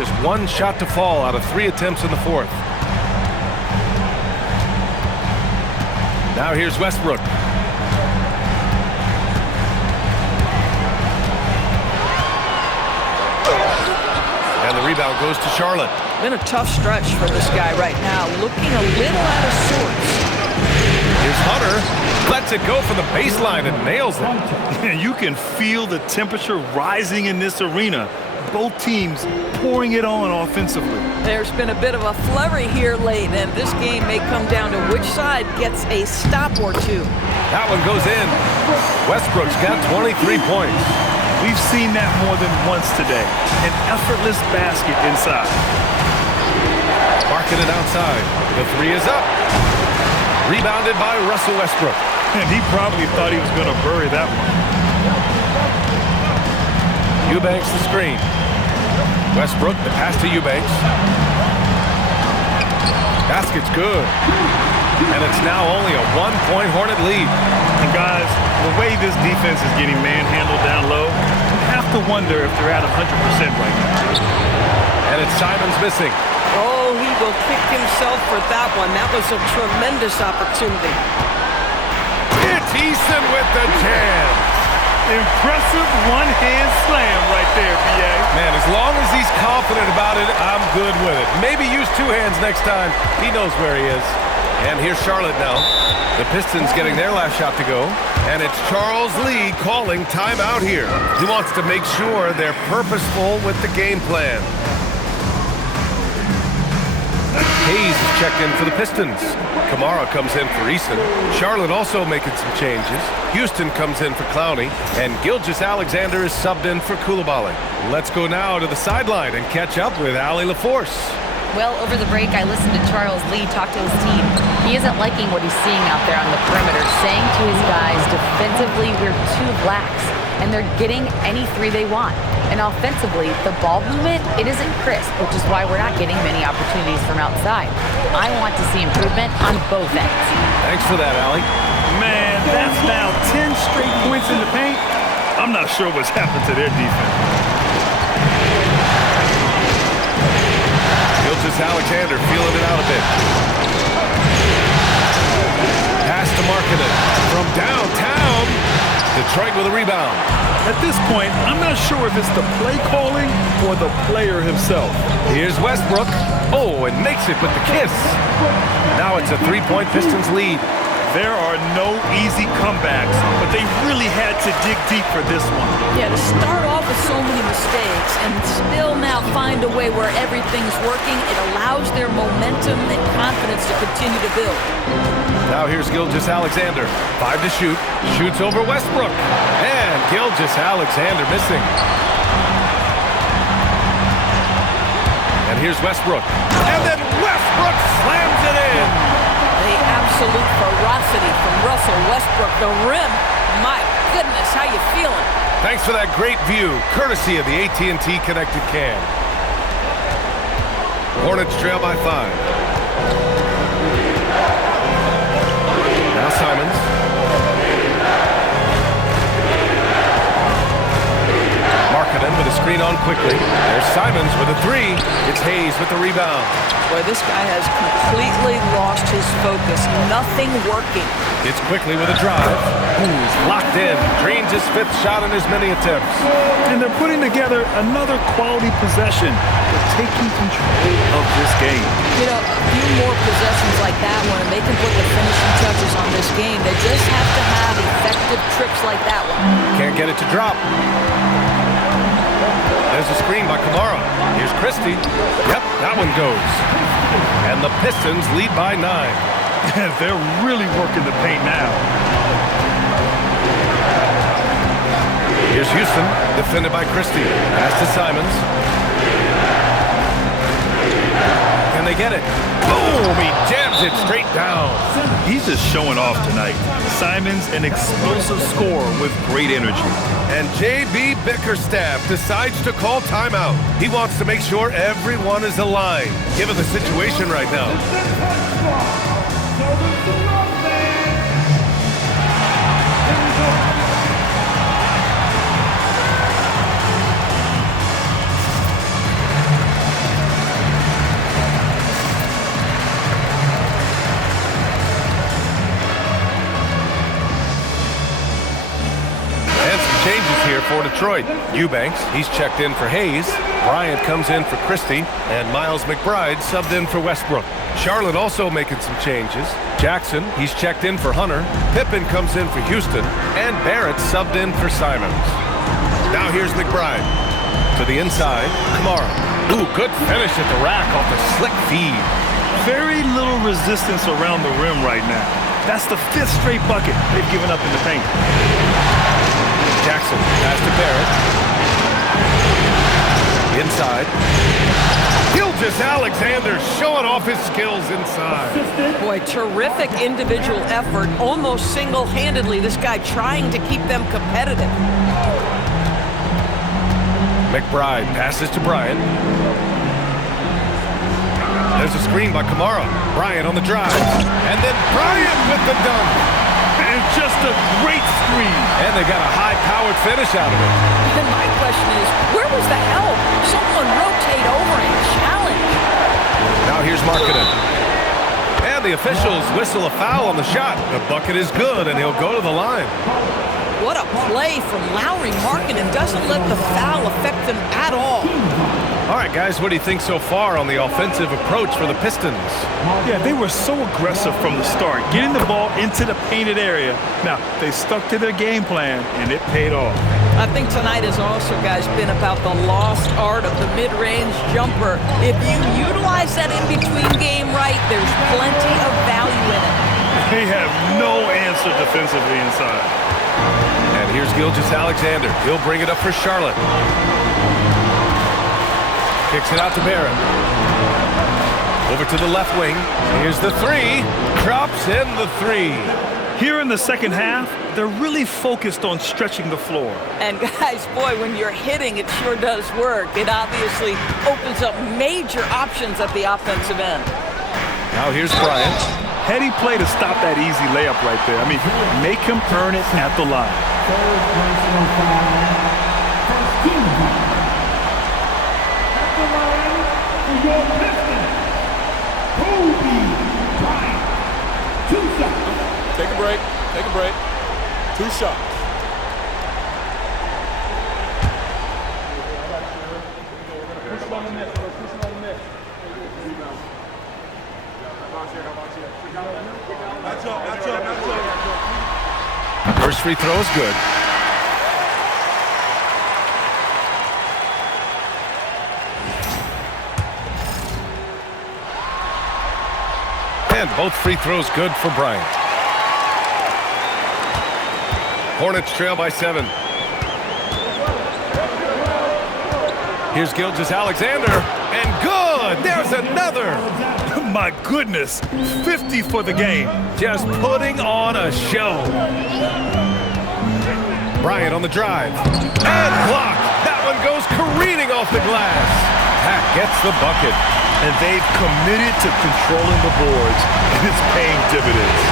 just one shot to fall out of 3 attempts in the fourth. Now here's Westbrook. And the rebound goes to Charlotte. Been a tough stretch for this guy right now. Looking a little out of sorts. Here's Hunter. Lets it go from the baseline and nails it. You can feel the temperature rising in this arena. Both teams pouring it on offensively. There's been a bit of a flurry here late, and this game may come down to which side gets a stop or two. That one goes in. Westbrook's got 23 points. We've seen that more than once today. An effortless basket inside. Marking it outside. The three is up. Rebounded by Russell Westbrook. And he probably thought he was going to bury that one. Eubanks the screen. Westbrook, the pass to Eubanks. Basket's good. And it's now only a 1-point Hornet lead. And guys, the way this defense is getting manhandled down low, you have to wonder if they're at 100% right now. And it's Simons missing. Oh, he will kick himself for that one. That was a tremendous opportunity. It's Eason with the jam. Impressive one-hand slam right there, B.A. Man, as long as he's confident about it, I'm good with it. Maybe use 2 hands next time. He knows where he is. And here's Charlotte now. The Pistons getting their last shot to go. And it's Charles Lee calling timeout here. He wants to make sure they're purposeful with the game plan. Hayes is checked in for the Pistons. Kamara comes in for Eason. Charlotte also making some changes. Houston comes in for Clowney. And Gilgeous-Alexander is subbed in for Coulibaly. Let's go now to the sideline and catch up with Allie LaForce. Well, over the break, I listened to Charles Lee talk to his team. He isn't liking what he's seeing out there on the perimeter, saying to his guys, defensively, we're too lax, and they're getting any 3 they want. And offensively, the ball movement, it isn't crisp, which is why we're not getting many opportunities from outside. I want to see improvement on both ends. Thanks for that, Allie. Man, that's now 10 straight points in the paint. I'm not sure what's happened to their defense. Gilgeous-Alexander feeling it out a bit. Pass to Markkanen from downtown. Detroit with a rebound. At this point, I'm not sure if it's the play calling or the player himself. Here's Westbrook. Oh, and makes it with the kiss. Now it's a 3-point Pistons lead. There are no easy comebacks, but they really had to dig deep for this one. Yeah, to start off with so many mistakes and still now find a way where everything's working, it allows their momentum and confidence to continue to build. Now here's Gilgeous-Alexander. 5 to shoot. Shoots over Westbrook. And Gilgeous-Alexander missing. And here's Westbrook. And then Westbrook slams it in. The absolute ferocity from Russell Westbrook. The rim, my goodness, how you feeling? Thanks for that great view, courtesy of the AT&T Connected Cam. Hornets trail by 5. Now Simons. Markkanen with a screen on quickly. There's Simons with a 3. It's Hayes with the rebound. Boy, this guy has completely lost his focus. Nothing working. It's quickly with a drive. Who's locked in. Drains his 5th shot in as many attempts. And they're putting together another quality possession. They're taking control of this game. You know, a few more possessions like that one, and they can put the finishing touches on this game. They just have to have effective trips like that one. Can't get it to drop. There's a screen by Kamara. Here's Christie. Yep, that one goes. And the Pistons lead by 9. They're really working the paint now. Here's Houston, defended by Christie. Pass to Simons. Can they get it? Boom! He jams it straight down. He's just showing off tonight. Simons, an explosive scorer with great energy. And J.B. Bickerstaff decides to call timeout. He wants to make sure everyone is aligned, given the situation right now. for Detroit. Eubanks, he's checked in for Hayes. Bryant comes in for Christie. And Miles McBride subbed in for Westbrook. Charlotte also making some changes. Jackson, he's checked in for Hunter. Pippen comes in for Houston. And Barrett subbed in for Simons. Now here's McBride. To the inside, Kamara. Ooh, good finish at the rack off the slick feed. Very little resistance around the rim right now. That's the 5th straight bucket they've given up in the paint. Jackson, pass to Barrett. Inside. Gilgeous-Alexander showing off his skills inside. Boy, terrific individual effort, almost single-handedly. This guy trying to keep them competitive. McBride passes to Bryant. There's a screen by Kamara. Bryant on the drive. And then Bryant with the dunk. And just a great screen. And they got a high-powered finish out of it. And my question is, where was the help? Someone rotate over and challenge. Now here's Markkanen. And the officials whistle a foul on the shot. The bucket is good, and he'll go to the line. What a play from Lauri Markkanen. Doesn't let the foul affect them at all. All right, guys, what do you think so far on the offensive approach for the Pistons? Yeah, they were so aggressive from the start, getting the ball into the painted area. Now, they stuck to their game plan, and it paid off. I think tonight has also, guys, been about the lost art of the mid-range jumper. If you utilize that in-between game right, there's plenty of value in it. They have no answer defensively inside. And here's Gilgeous-Alexander. He'll bring it up for Charlotte. Kicks it out to Barrett. Over to the left wing. Here's the three. Drops in the three. Here in the second half, they're really focused on stretching the floor. And guys, boy, when you're hitting, it sure does work. It obviously opens up major options at the offensive end. Now here's Bryant. Heady play to stop that easy layup right there. I mean, make him earn it at the line. Take a break. Take a break. 2 shots. First free throw is good. And both free throws good for Bryant. Hornets trail by 7. Here's Gilgeous-Alexander, and good! There's another! My goodness, 50 for the game. Just putting on a show. Bryant on the drive. And blocked! That one goes careening off the glass. Pack gets the bucket. And they've committed to controlling the boards, and it's paying dividends.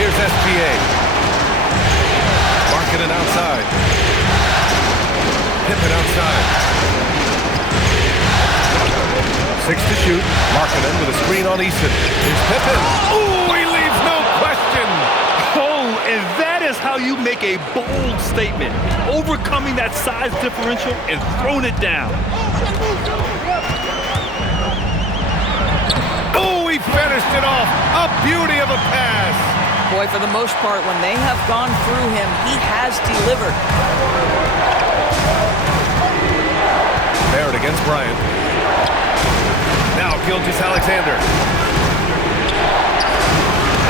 Here's SGA. Markkanen outside. Pippen outside. 6 to shoot. Markkanen with a screen on Eason. Here's Pippen. Ooh, he leaves no question. Oh, and that is how you make a bold statement. Overcoming that size differential and throwing it down. Oh, he finished it off. A beauty of a pass. Boy, for the most part, when they have gone through him, he has delivered. Barrett against Bryant. Now Gilgeous-Alexander.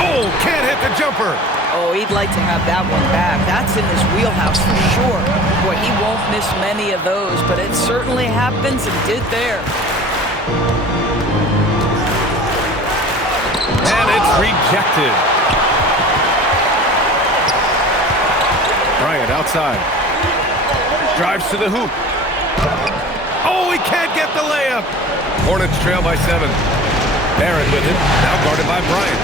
Oh, can't hit the jumper. Oh, he'd like to have that one back. That's in his wheelhouse for sure. Boy, he won't miss many of those, but it certainly happens and did there. And it's rejected. Bryant outside. Drives to the hoop. Oh, he can't get the layup. Hornets trail by 7. Barrett with it. Now guarded by Bryant.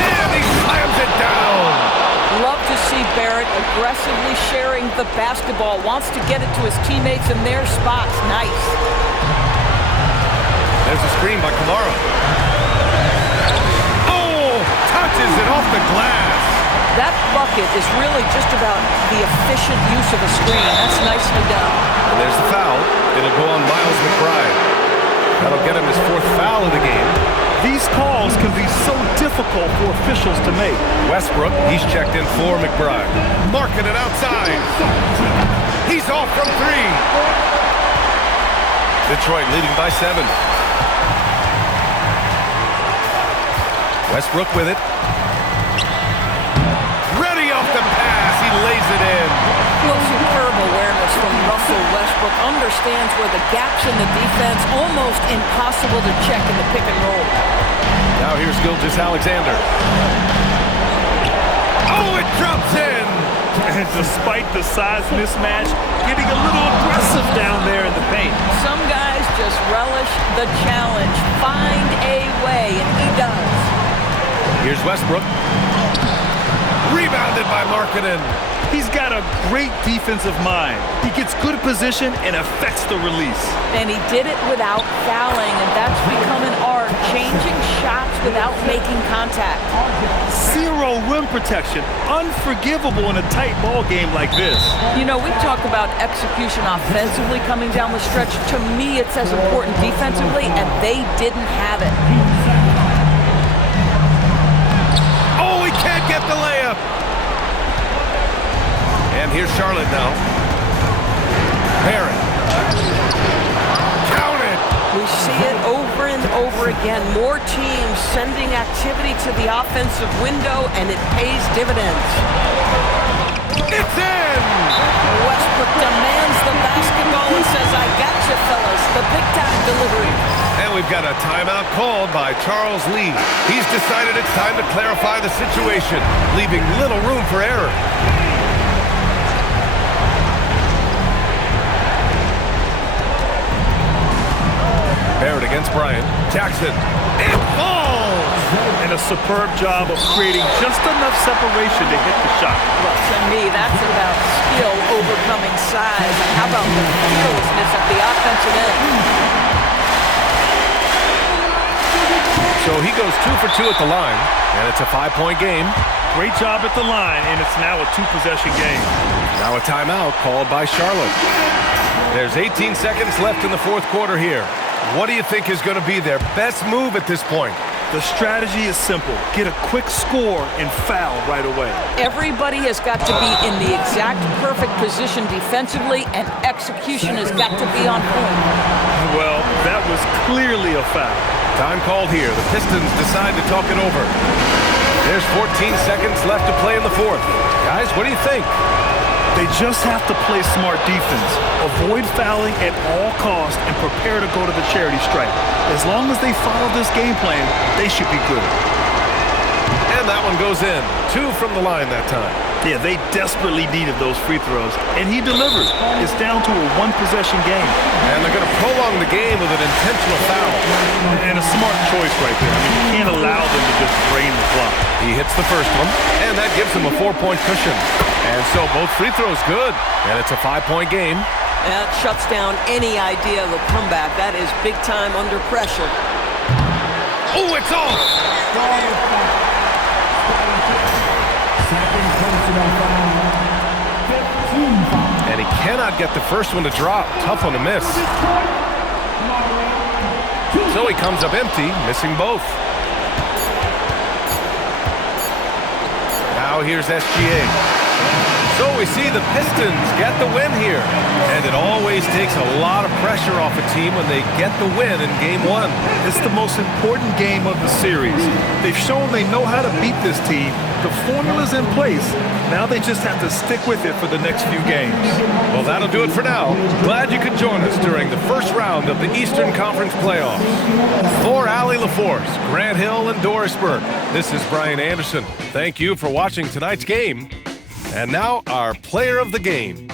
And he slams it down. Love to see Barrett aggressively sharing the basketball. Wants to get it to his teammates in their spots. Nice. There's a screen by Kamara. Oh, touches it off the glass. That bucket is really just about the efficient use of a screen. That's nicely done. And there's the foul. It'll go on Miles McBride. That'll get him his 4th foul of the game. These calls can be so difficult for officials to make. Westbrook, he's checked in for McBride. Marking it outside. He's off from 3. Detroit leading by 7. Westbrook with it. Ready off the pass. He lays it in. Well, superb awareness from Russell Westbrook. Understands where the gaps in the defense, almost impossible to check in the pick and roll. Now here's Gilgeous-Alexander. Oh, it drops in. And despite the size mismatch, getting a little aggressive down there in the paint. Some guys just relish the challenge. Find a way, and he does. Here's Westbrook. Rebounded by Markkanen. He's got a great defensive mind. He gets good position and affects the release. And he did it without fouling, and that's become an art, changing shots without making contact. 0 rim protection. Unforgivable in a tight ball game like this. You know, we talk about execution offensively coming down the stretch. To me, it's as important defensively, and they didn't have it. Oh, he can't get the layup. And here's Charlotte now. Barrett. Count it. We see it over and over again. More teams sending activity to the offensive window, and it pays dividends. It's in. Westbrook demands the basketball and says, I got you, fellas. The big-time delivery. And we've got a timeout called by Charles Lee. He's decided it's time to clarify the situation, leaving little room for error. Barrett against Bryant. Jackson. It falls! And a superb job of creating just enough separation to hit the shot. Well, to me, that's about skill overcoming size. And how about the fearlessness at the offensive end? So he goes 2 for 2 at the line, and it's a 5-point game. Great job at the line, and it's now a 2-possession game. Now a timeout called by Charlotte. There's 18 seconds left in the 4th quarter here. What do you think is going to be their best move at this point? The strategy is simple. Get a quick score and foul right away. Everybody has got to be in the exact perfect position defensively, and execution has got to be on point. Well, that was clearly a foul. Time called here. The Pistons decide to talk it over. There's 14 seconds left to play in the 4th. Guys, what do you think? They just have to play smart defense, avoid fouling at all costs, and prepare to go to the charity stripe. As long as they follow this game plan, they should be good. And that one goes in. 2 from the line that time. Yeah, they desperately needed those free throws, and he delivered. It's down to a 1-possession game. And they're going to prolong the game with an intentional foul. And a smart choice right there. I mean, you can't allow them to just drain the clock. He hits the first one, and that gives him a 4-point cushion. And so both free throws good, and it's a 5-point game. That shuts down any idea of a comeback. That is big time under pressure. Oh, it's off! And he cannot get the first one to drop. Tough one to miss. So he comes up empty, missing both. Now here's SGA. So we see the Pistons get the win here. And it always takes a lot of pressure off a team when they get the win in Game 1. It's the most important game of the series. They've shown they know how to beat this team. The formula's in place. Now they just have to stick with it for the next few games. Well, that'll do it for now. Glad you could join us during the first round of the Eastern Conference playoffs. For Allie LaForce, Grant Hill, and Doris Burke, this is Brian Anderson. Thank you for watching tonight's game. And now, our player of the game.